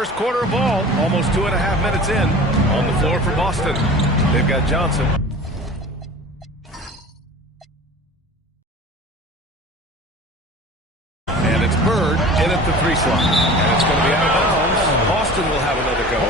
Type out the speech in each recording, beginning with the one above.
First quarter of ball, almost 2.5 minutes in. On the floor for Boston. They've got Johnson. And it's Bird in at the 3 slot. And it's going to be out of bounds. Boston will have another go.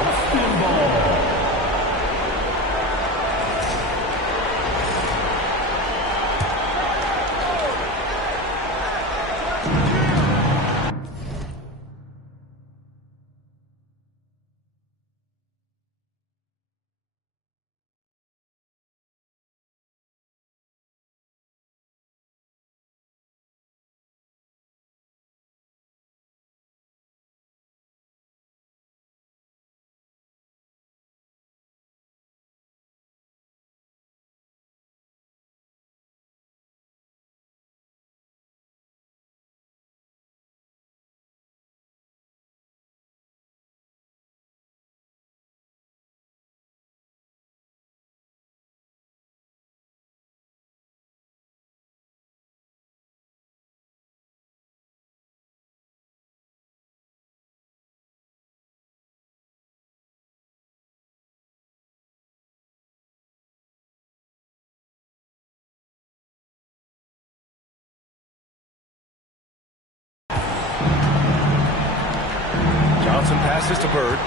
Johnson passes to Bird.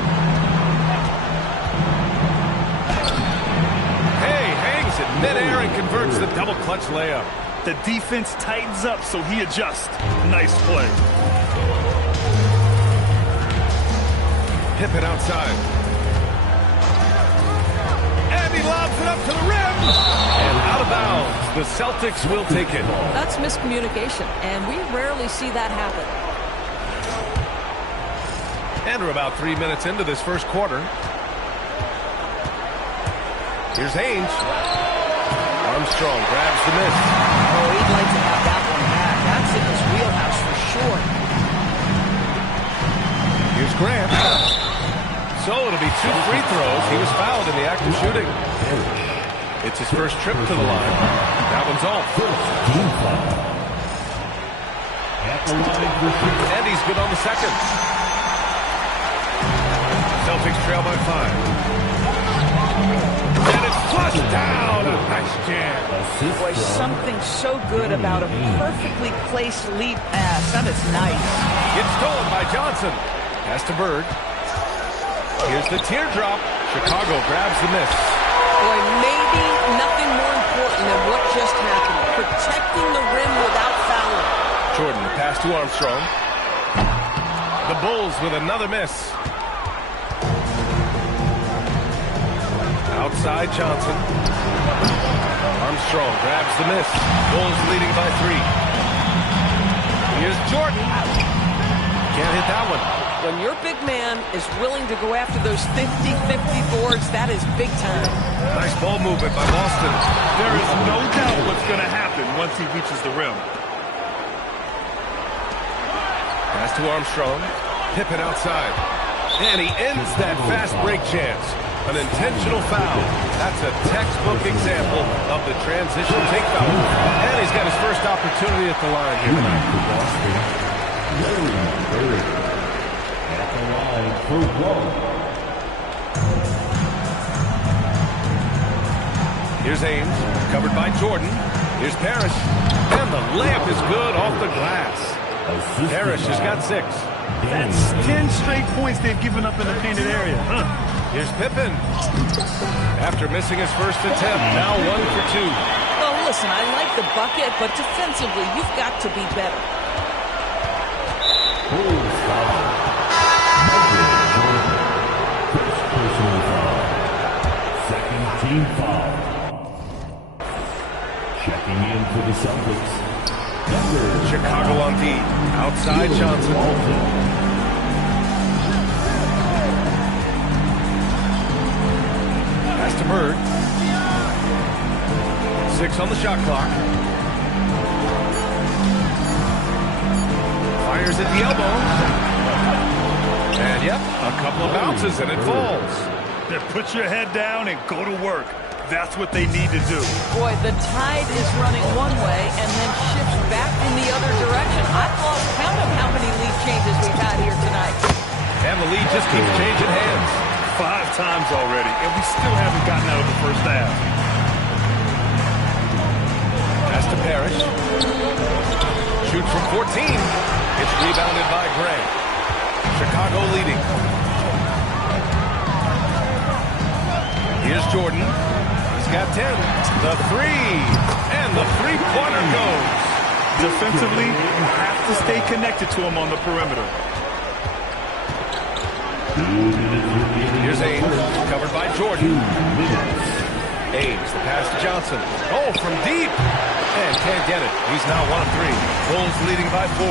Hey, hangs it midair and converts the double clutch layup. The defense tightens up, so he adjusts. Nice play. Pippen outside. And he lobs it up to the rim. And out of bounds. The Celtics will take it. That's miscommunication, and we rarely see that happen. And we're about 3 minutes into this first quarter. Here's Haynes. Armstrong grabs the miss. Oh, he'd like to have that one back. That's in his wheelhouse for sure. Here's Grant. So it'll be 2 free throws. He was fouled in the act of shooting. It's his first trip to the line. That one's off. And he's good on the second. Celtics trail by 5. And it's flushed down. A nice jam. Boy, something so good about a perfectly placed lead pass. That is nice. Gets stolen by Johnson. Pass to Bird. Here's the teardrop. Chicago grabs the miss. Boy, maybe nothing more important than what just happened. Protecting the rim without fouling. Jordan, the pass to Armstrong. The Bulls with another miss. Outside Johnson. Armstrong grabs the miss. Bulls leading by 3. Here's Jordan. Can't hit that one. When your big man is willing to go after those 50-50 boards, that is big time. Nice ball movement by Boston. There is no doubt what's going to happen once he reaches the rim. Pass to Armstrong. Pippen outside. And he ends that fast break chance. An intentional foul. That's a textbook example of the transition take foul. And he's got his first opportunity at the line here tonight. At the line for 1. Here's Ames, covered by Jordan. Here's Parrish. And the layup is good off the glass. Parrish has got 6. That's 10 straight points they've given up in the painted area. Here's Pippen. After missing his first attempt, now 1 for 2. Well, listen, I like the bucket, but defensively, you've got to be better. Second team foul. Checking in for the Celtics. Chicago on D. Outside Johnson. Pass to Bird. 6 on the shot clock. Fires at the elbow. And yep, a couple of bounces and it falls. Put your head down and go to work. That's what they need to do. Boy, the tide is running one way and then shifts back in the other direction. I've lost count of how many lead changes we've had here tonight. And the lead just keeps changing hands. 5 times already, and we still haven't gotten out of the first half. Pass to Parrish. Shoots from 14. It's rebounded by Gray. Chicago leading. Here's Jordan. He's got 10. The three. And the three-pointer goes. Defensively, you have to stay connected to him on the perimeter. Here's Ames, covered by Jordan. Ames, the pass to Johnson. Oh, from deep. And can't get it. He's now 1 of 3. Bulls leading by 4.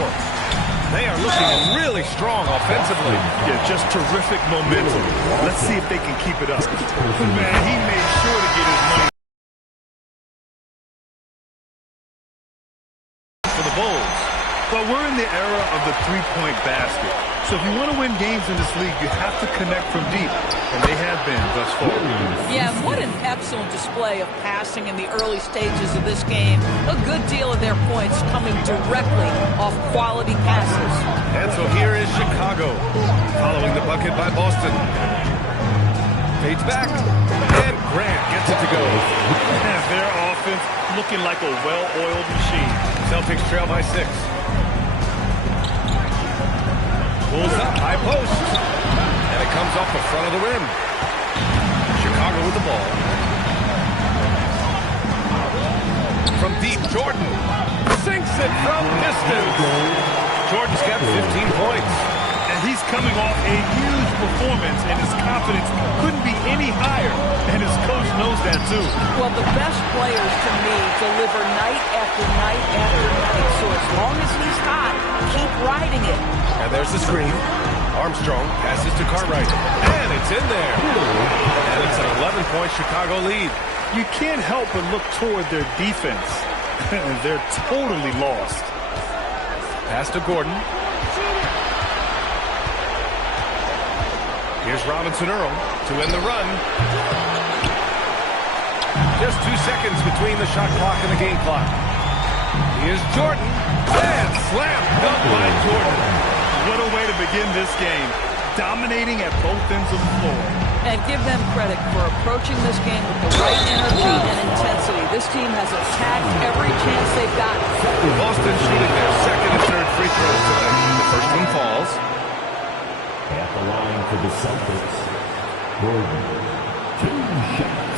They are looking really strong offensively. Yeah, just terrific momentum. Let's see if they can keep it up. Man, he made sure to get his money for the Bulls. Well, we're in the era of the three-point basket. So if you want to win games in this league, you have to connect from deep. And they have been thus far. Yeah, what an excellent display of passing in the early stages of this game. A good deal of their points coming directly off quality passes. And so here is Chicago, following the bucket by Boston. Fades back, and Grant gets it to go. And their offense looking like a well-oiled machine. Celtics trail by 6. Pulls up, high post. And it comes off the front of the rim. Chicago with the ball. From deep, Jordan sinks it from distance. Jordan's got 15 points. And he's coming off a huge performance, and his confidence couldn't be any higher. And his coach knows that, too. Well, the best players, to me, deliver night after night after night. So as long as he's hot, keep riding it. And there's the screen. Armstrong passes to Cartwright. And it's in there. And it's an 11-point Chicago lead. You can't help but look toward their defense. And they're totally lost. Pass to Gordon. Here's Robinson Earl to end the run. Just 2 seconds between the shot clock and the game clock. Here's Jordan. And slam dunk by Jordan. What a way to begin this game. Dominating at both ends of the floor. And give them credit for approaching this game with the right energy and intensity. This team has attacked every chance they've gotten. Boston shooting their second and third free throws tonight. The first one falls. At the line for the Celtics, Gordon, 2 shots.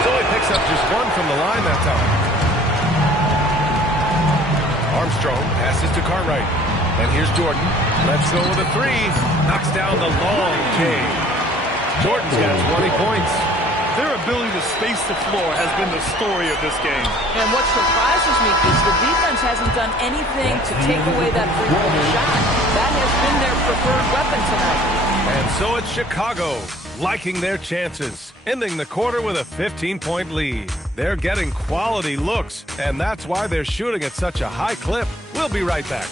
So he picks up just 1 from the line that time. Armstrong passes to Cartwright. And here's Jordan. Let's go with a 3. Knocks down the long J. Jordan's got 20 points. Their ability to space the floor has been the story of this game. And what surprises me is the defense hasn't done anything to take away that three-point shot. That has been their preferred weapon tonight. And so it's Chicago, liking their chances, ending the quarter with a 15-point lead. They're getting quality looks, and that's why they're shooting at such a high clip. We'll be right back.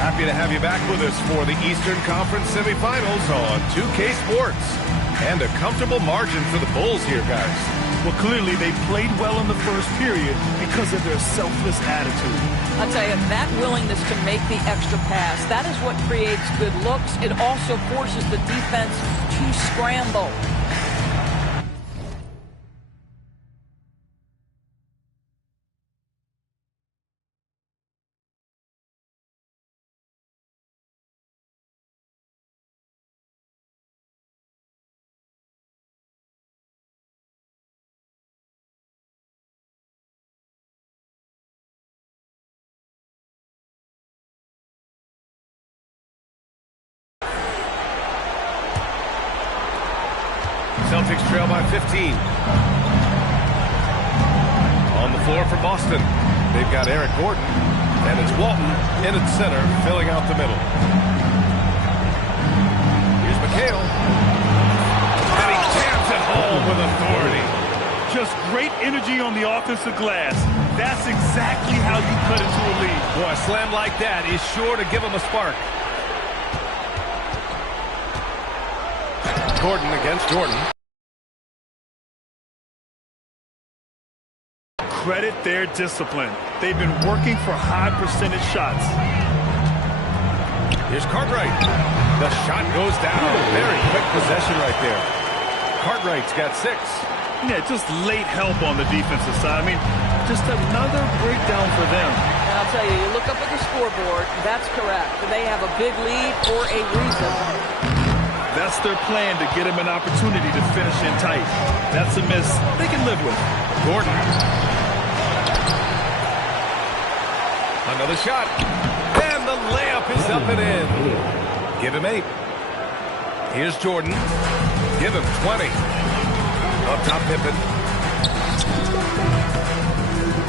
Happy to have you back with us for the Eastern Conference semifinals on 2K Sports. And a comfortable margin for the Bulls here, guys. Well, clearly they played well in the first period because of their selfless attitude. I'll tell you, that willingness to make the extra pass, that is what creates good looks. It also forces the defense to scramble. Celtics trail by 15. On the floor for Boston, they've got Eric Gordon, and it's Walton in at center, filling out the middle. Here's McHale, and he jams it home with authority. Just great energy on the offensive glass. That's exactly how you cut into a lead. Boy, a slam like that is sure to give him a spark. Gordon against Jordan. Credit their discipline. They've been working for high percentage shots. Here's Cartwright. The shot goes down. Very quick possession right there. Cartwright's got 6. Yeah, just late help on the defensive side. I mean, just another breakdown for them. And I'll tell you, you look up at the scoreboard, that's correct. They have a big lead for a reason. That's their plan, to get him an opportunity to finish in tight. That's a miss they can live with. Gordon. Another shot. And the layup is up and in. Give him 8. Here's Jordan. Give him 20. Up top, Pippen.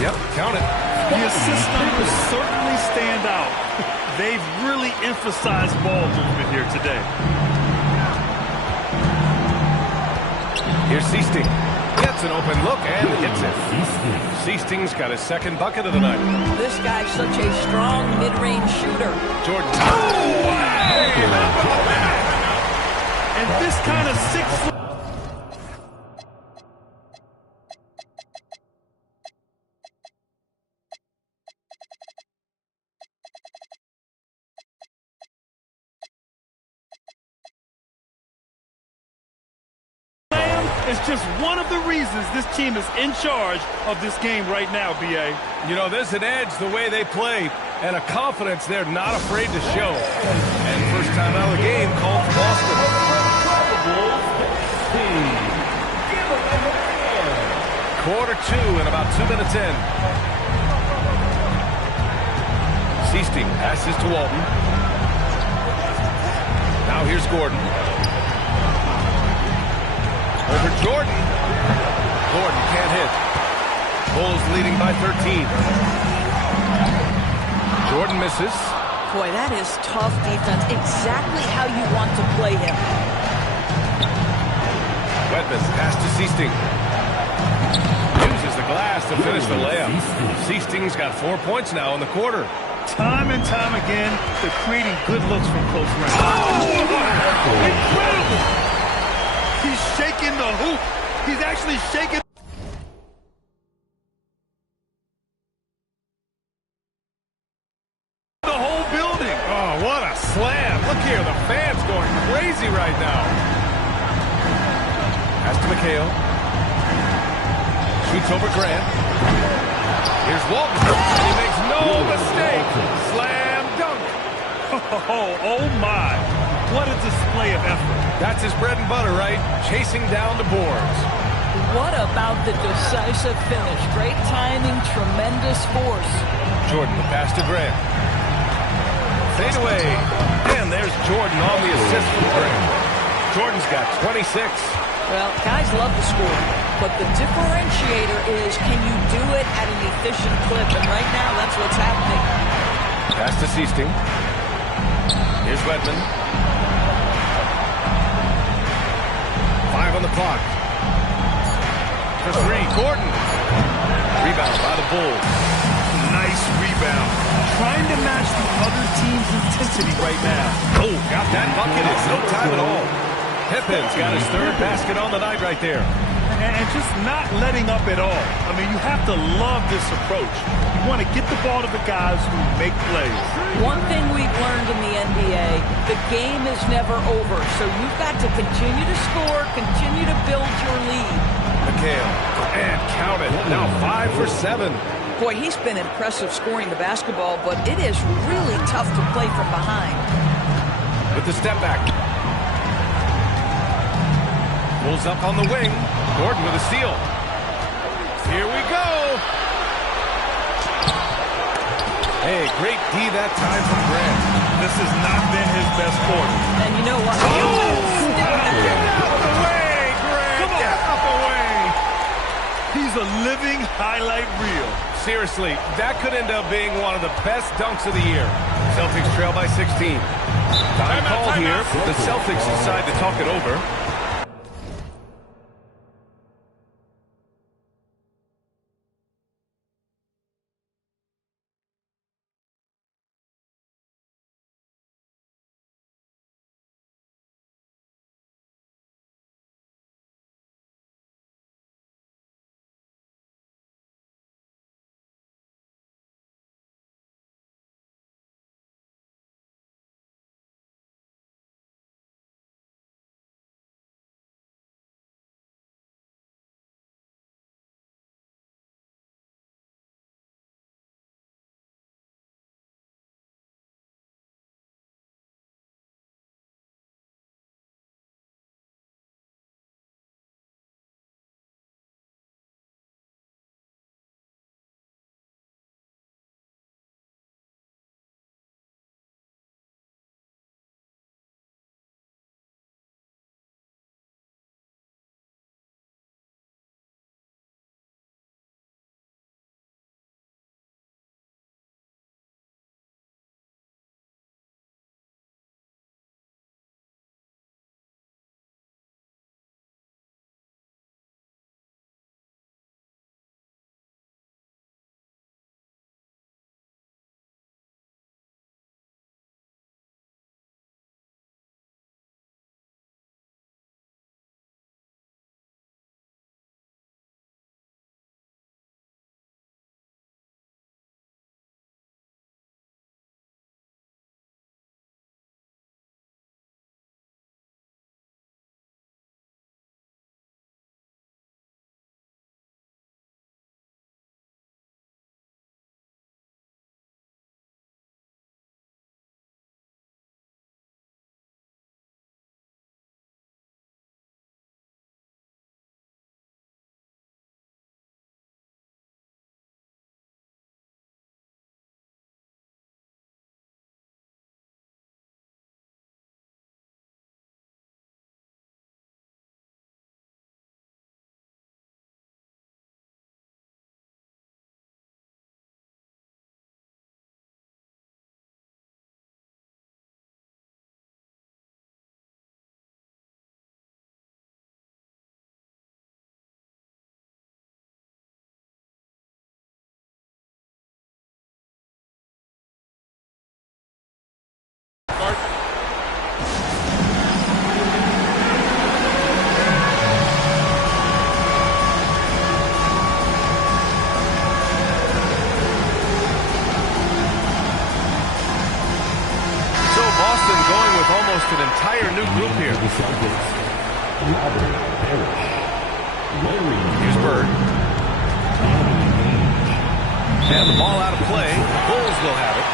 Yep, count it. The assist numbers certainly stand out. They've really emphasized ball movement here today. Here's Seasting. Gets an open look and hits it. Seasting's got his second bucket of the night. This guy's such a strong mid-range shooter. Jordan. And this kind of 6-foot... It's just one of the reasons this team is in charge of this game right now, B.A. You know, there's an edge the way they play and a confidence they're not afraid to show. And first time out of the game called for Boston. Quarter 2 and about 2 minutes in. Seasting passes to Walton. Now here's Gordon. Over Jordan. Gordon can't hit. Bulls leading by 13. Jordan misses. Boy, that is tough defense. Exactly how you want to play him. Wedman pass to Seasting. Uses the glass to finish the layup. Seasting's got 4 points now in the quarter. Time and time again, they're creating good looks from close range. Oh, incredible! He's shaking the hoop. He's actually shaking the whole building. Oh, what a slam. Look here, the fans going crazy right now. Pass to McHale. Shoots over Grant. Here's Walton. He makes no mistake. Slam dunk. Oh my. What a display of effort. That's his bread and butter, right? Chasing down the boards. What about the decisive finish? Great timing, tremendous force. Jordan, the pass to Grant. Fade away. And there's Jordan on the assist from Grant. Jordan's got 26. Well, guys love to score, but the differentiator is, can you do it at an efficient clip? And right now, that's what's happening. Pass to Seasting. Here's Wedman. 5 on the clock. For 3, Gordon. Rebound by the Bulls. Nice rebound. Trying to match the other team's intensity right now. Oh, got that bucket in no time at all. Pippen's got his 3rd basket on the night right there. And just not letting up at all. I mean, you have to love this approach. You want to get the ball to the guys who make plays. One thing we've learned in the NBA, the game is never over. So you've got to continue to score, continue to build your lead. McHale, and count it. Now 5 for 7. Boy, he's been impressive scoring the basketball, but it is really tough to play from behind. With the step back. Pulls up on the wing. Gordon with a steal. Here we go. Hey, great D that time from Grant. This has not been his best quarter. And you know what? Get out of the way, Grant. Come on. Get out the way. He's a living highlight reel. Seriously, that could end up being one of the best dunks of the year. Celtics trail by 16. Time call here. The Celtics decide to talk it over. an entire new group here. The Celtics, Robert Parrish. Here's Bird. And the ball out of play. Bulls will have it.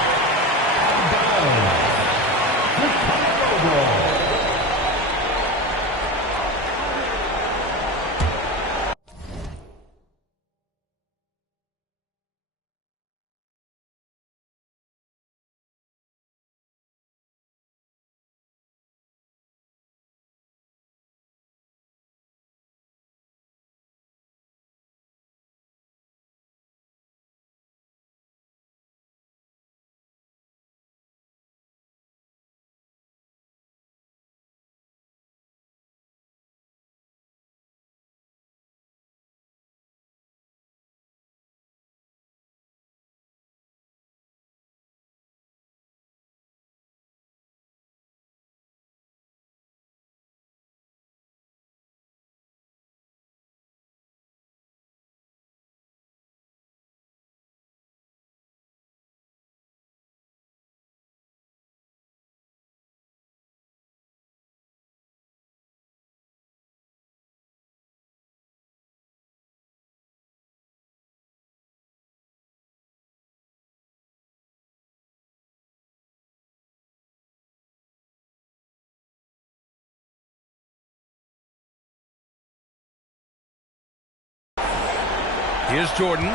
Here's Jordan.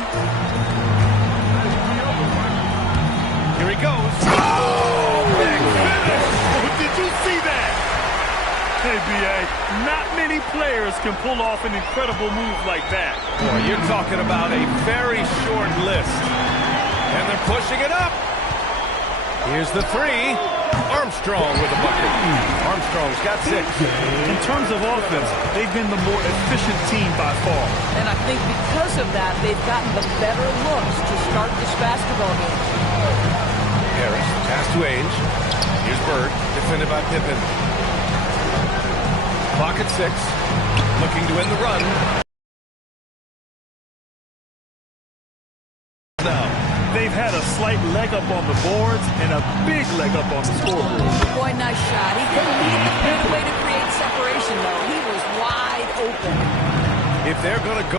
Here he goes. Oh, big finish. Did you see that? Hey, B.A., not many players can pull off an incredible move like that. Boy, you're talking about a very short list. And they're pushing it up. Here's the three. Armstrong with a bucket. Armstrong's got 6. In terms of offense, they've been the more efficient team by far. And I think because of that, they've gotten the better looks to start this basketball game. Harris, pass to Ainge. Here's Bird, defended by Pippen. Clock at 6. Looking to end the run. Now. They've had a slight leg up on the boards and a big leg up on the scoreboard. Boy, nice shot. He couldn't lead the fadeaway to create separation, though. He was wide open. If they're going to go.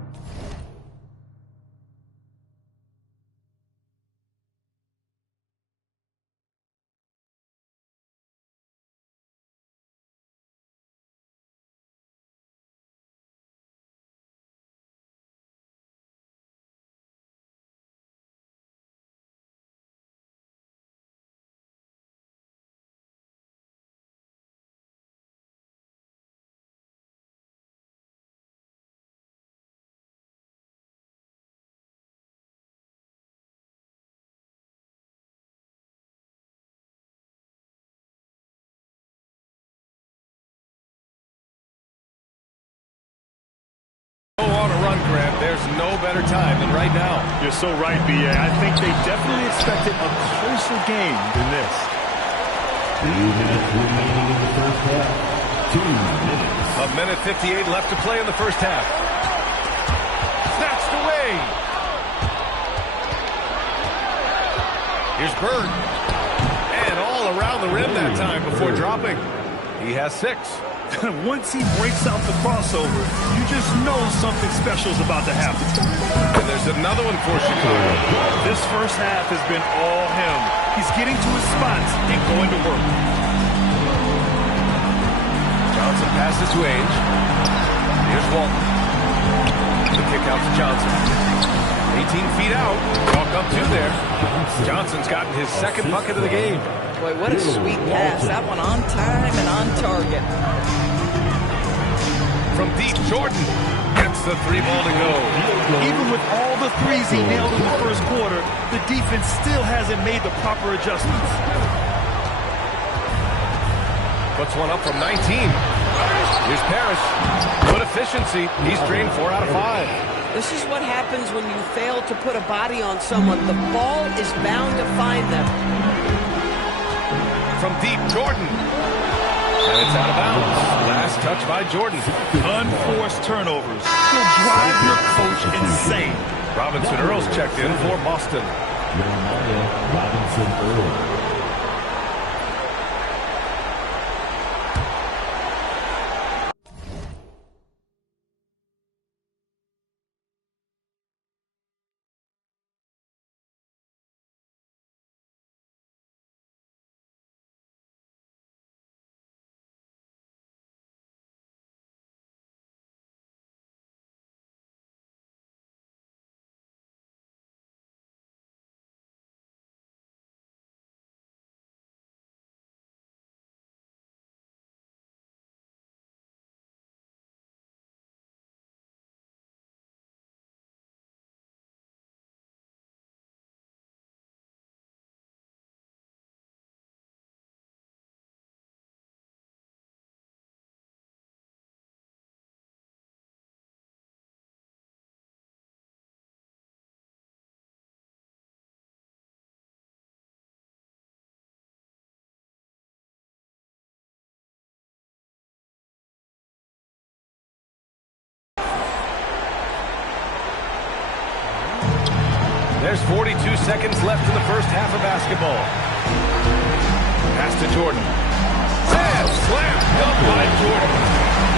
There's no better time than right now. You're so right, B.A. I think they definitely expected a closer game than this. 2 minutes remaining in the first half. 2 minutes. A minute 58 left to play in the first half. Snatched away. Here's Bird. And all around the rim that time before dropping. He has 6. Once he breaks out the crossover, you just know something special is about to happen. And there's another one for Chicago. This first half has been all him. He's getting to his spots and going to work. Johnson passes to Ainge. Here's Walton. The kick out to Johnson. 18 feet out. Walk up 2 there. Johnson's gotten his second bucket of the game. Boy, what a sweet pass. That one on time and on target. From deep, Jordan gets the 3 ball to go. Even with all the threes he nailed in the first quarter, the defense still hasn't made the proper adjustments. Puts one up from 19. Here's Parrish. Good efficiency. He's drained 4 out of 5. This is what happens when you fail to put a body on someone. The ball is bound to find them. From deep, Jordan. And it's out of bounds. Last touch by Jordan. Unforced turnovers. He'll drive your coach insane. Robinson Earl's checked in for Boston. Jeremiah Robinson Earl. There's 42 seconds left in the first half of basketball. Pass to Jordan. And slam dunk by Jordan.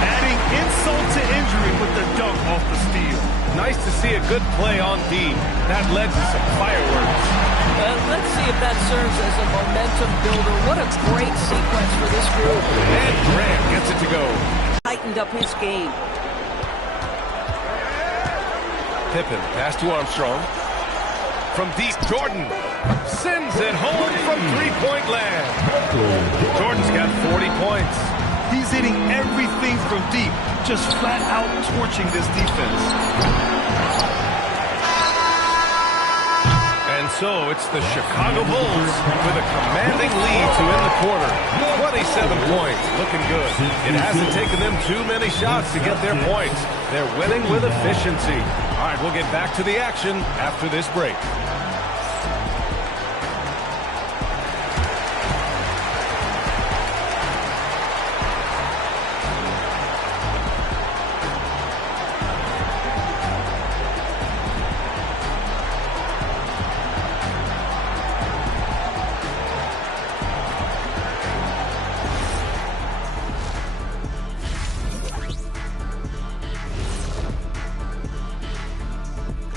Adding insult to injury with the dunk off the steal. Nice to see a good play on D. That led to some fireworks. Let's see if that serves as a momentum builder. What a great sequence for this group. And Grant gets it to go. Tightened up his game. Pippen, pass to Armstrong. From deep, Jordan sends it home from three-point land. Jordan's got 40 points. He's hitting everything from deep, just flat out torching this defense. And so it's the Chicago Bulls with a commanding lead to end the quarter. 27 points, looking good. It hasn't taken them too many shots to get their points. They're winning with efficiency. All right, we'll get back to the action after this break.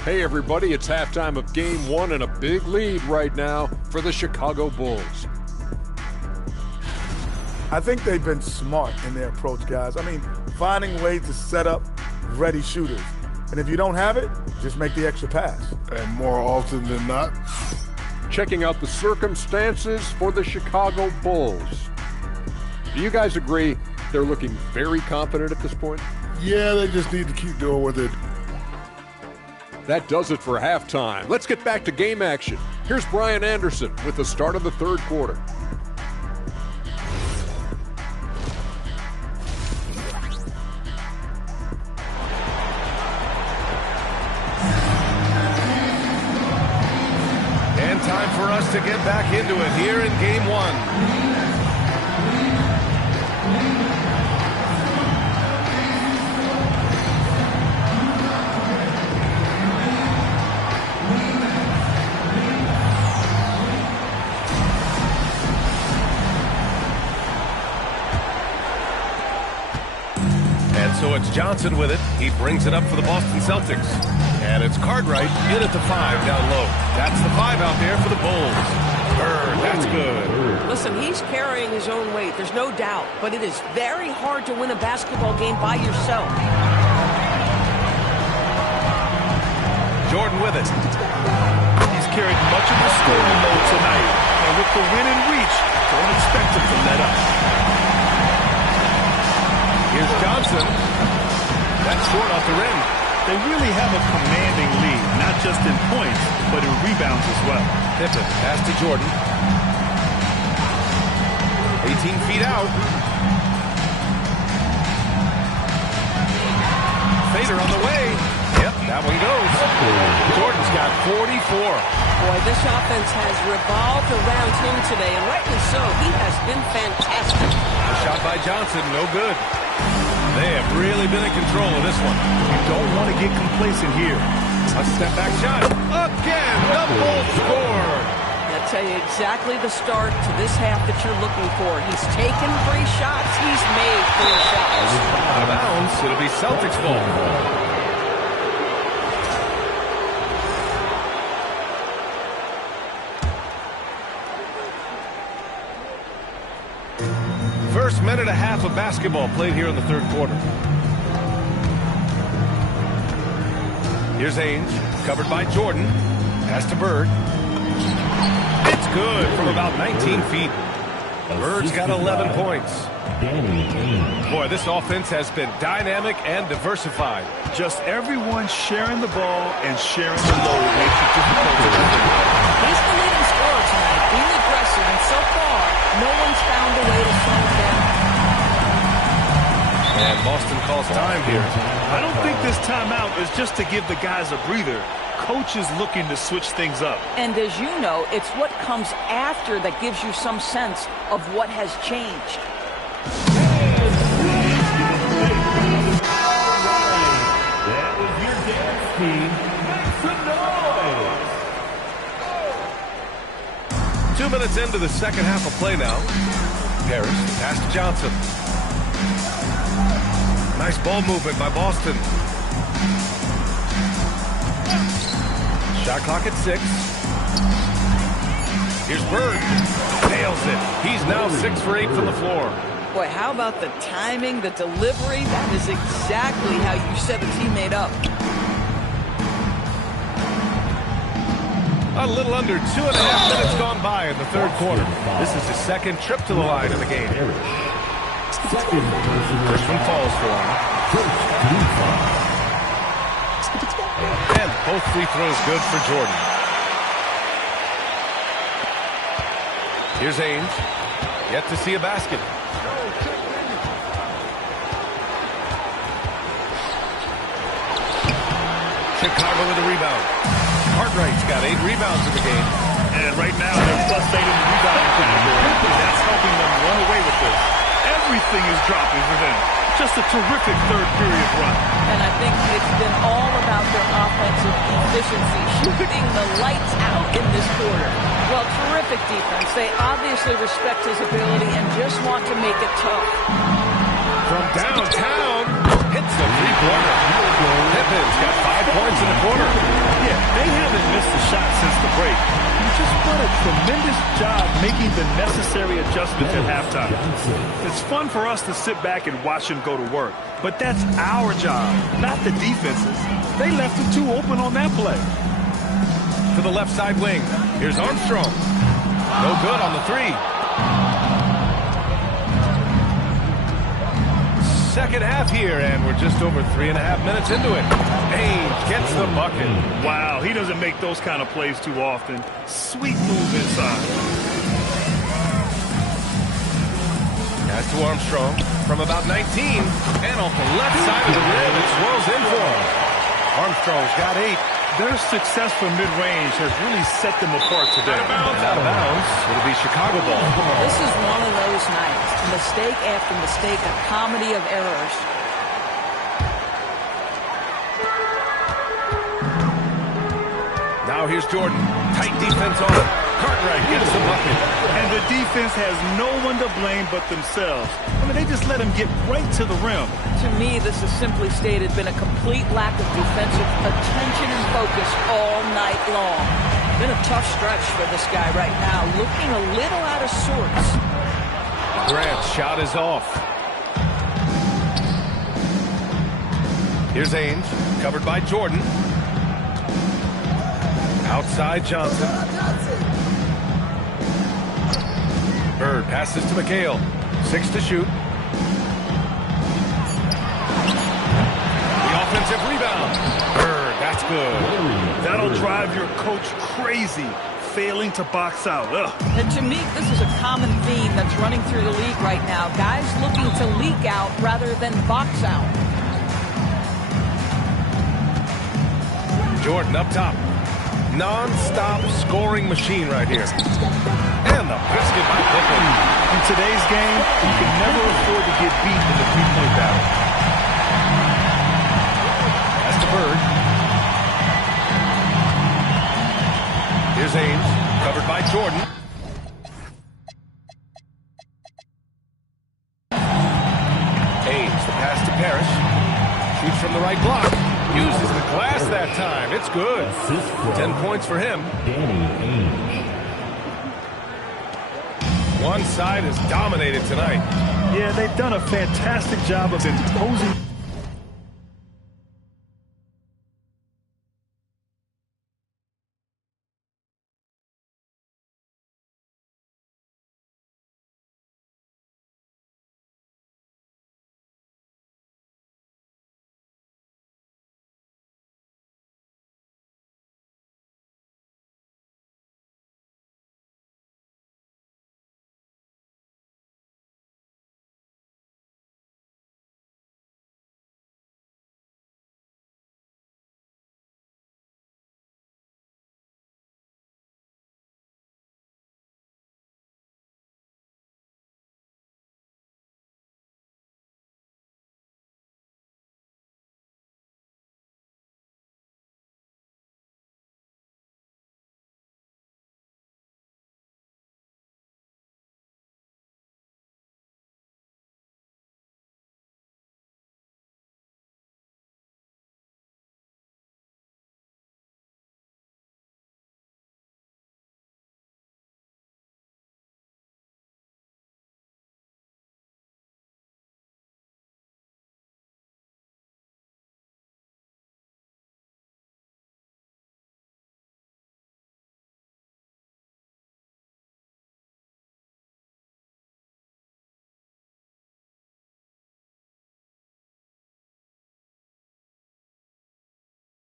Hey everybody, it's halftime of Game 1 and a big lead right now for the Chicago Bulls. I think they've been smart in their approach, guys. I mean, finding ways to set up ready shooters. And if you don't have it, just make the extra pass. And more often than not, Checking out the circumstances for the Chicago Bulls. Do you guys agree they're looking very confident at this point? yeah, they just need to keep doing what they're doing. That does it for halftime. Let's get back to game action. Here's Brian Anderson with the start of the third quarter. And time for us to get back into it here in Game 1. So it's Johnson with it. He brings it up for the Boston Celtics. And it's Cartwright in at the 5 down low. That's the 5 out there for the Bulls. Bird, that's good. Listen, he's carrying his own weight. There's no doubt. But it is very hard to win a basketball game by yourself. Jordan with it. He's carried much of the scoring load tonight. And with the win in reach, don't expect him to let up. Here's Johnson. That's short off the rim. They really have a commanding lead, not just in points, but in rebounds as well. Pippen, pass to Jordan. 18 feet out. Fader on the way. Yep, that one goes. Jordan's got 44. Boy, this offense has revolved around him today, and rightly so. He has been fantastic. A shot by Johnson, no good. They have really been in control of this one. You don't want to get complacent here. A step back shot. Again, the Bulls score. I'll tell you exactly the start to this half that you're looking for. He's taken 3 shots. He's made 3 shots. Out of bounds. It'll be Celtics ball. First minute and a half of basketball played here in the third quarter. Here's Ainge, covered by Jordan. Pass to Bird. It's good from about 19 feet. Bird's got 11 points. Boy, this offense has been dynamic and diversified. Just everyone sharing the ball and sharing the load makes it difficult to defend. He's the leading scorer tonight, being aggressive, and so far, no one's found a way to slow him down. And Boston calls time here. I don't think this timeout is just to give the guys a breather. Coach is looking to switch things up. And as you know, it's what comes after that gives you some sense of what has changed. That was your dance team. Make some noise. 2 minutes into the second half of play now. Parrish, pass to Johnson. Nice ball movement by Boston. Shot clock at 6. Here's Bird. Nails it. He's now 6 for 8 from the floor. Boy, how about the timing, the delivery? That is exactly how you set a teammate up. A little under 2.5 minutes gone by in the third quarter. This is his second trip to the line in the game. First one falls for him. And both free throws good for Jordan. Here's Ainge. Yet to see a basket. Chicago with a rebound. Cartwright's got 8 rebounds in the game. And right now, they're +8 in the rebounding category. That's helping them run away with this. Everything is dropping for them. Just a terrific third-period run. And I think it's been all about their offensive efficiency, shooting the lights out in this quarter. Well, terrific defense. They obviously respect his ability and just want to make it tough. From downtown, hits the three-pointer. Pippen's got 5 points in the quarter. Yeah, they haven't missed a shot since the break. You just done a tremendous job making the necessary adjustments at halftime. It's fun for us to sit back and watch them go to work, but that's our job, not the defense's. They left the 2 open on that play. To the left side wing. Here's Armstrong. No good on the 3. Second half here, and we're just over 3.5 minutes into it. Ainge gets the bucket. Wow, he doesn't make those kind of plays too often. Sweet move inside. Pass to Armstrong from about 19, and off the left side of the rim, it swirls in for him. Armstrong's got 8. Their success from mid-range has really set them apart today. And out of bounds, it'll be Chicago ball. This is one of those nights. Mistake after mistake, a comedy of errors. Now here's Jordan. Tight defense on it. Cartwright gets the bucket. And the defense has no one to blame but themselves. I mean, they just let him get right to the rim. To me, this has simply stated been a complete lack of defensive attention and focus all night long. Been a tough stretch for this guy right now, looking a little out of sorts. Grant's shot is off. Here's Ainge, covered by Jordan. Outside Johnson. Bird passes to McHale. 6 to shoot. The offensive rebound. Bird, that's good. That'll drive your coach crazy, failing to box out. Ugh. And to me, this is a common theme that's running through the league right now. Guys looking to leak out rather than box out. Jordan up top. Non-stop scoring machine right here. And the basket by Pippen. In today's game, you can never afford to get beat in the three-point battle. That's the Bird. Here's Ainge, covered by Jordan. Ainge, the pass to Parrish. Shoots from the right block. Uses the glass that time. It's good. 10 points for him. One side is dominated tonight. Yeah, they've done a fantastic job of imposing